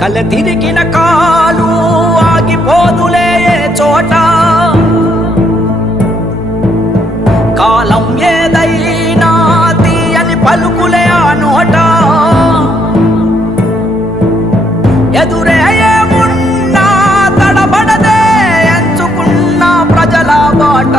కల తిరిగిన కాలు ఆగిపోదులే చోట కాలం ఏదైనా తీయని పలుకులే ఆ నోట ఎదురే ఏమున్నా తడబడదే ఎంచుకున్న ప్రజల బాట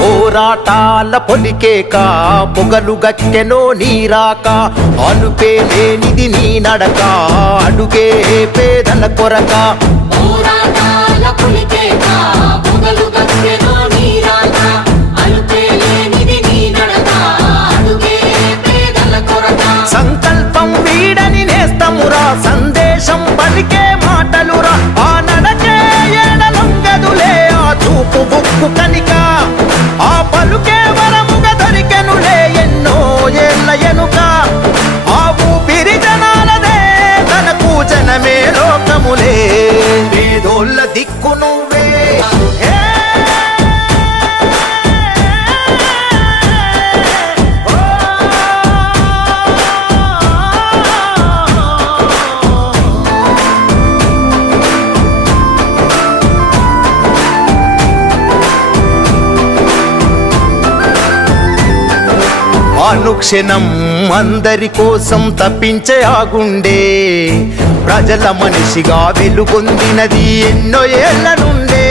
పోరాటాల పొలికేక పొగలు గక్కెనో నీరాక అనుపే లేనిది నీ నడక అడుగే పేదల కొరక పోరాటాల పొలికేక పొగలు గక్కెనో నీరాక అనుపే లేనిది నీ నడక అడుగే పేదల కొరక సంకల్పం వీడని నేస్తమురా సందేశం పలికే మాటలురా ఆ నడకే ఏడలొంగదులే ఆ చూపు బుక్కు కనిక ఆ పలుకే వరముగ దొరికెనులే ఎన్నో ఏళ్ళ ఎనుక ఆ ఊపిరి జనాలదే తనకు జనమే లోకములే పేదోళ్ళ దిక్కు నువ్వే అనుక్షణం అందరి కోసం తప్పించే ఆగుండే ప్రజల మనిషిగా వెలుగొందినది ఎన్నో ఏళ్ల నుండే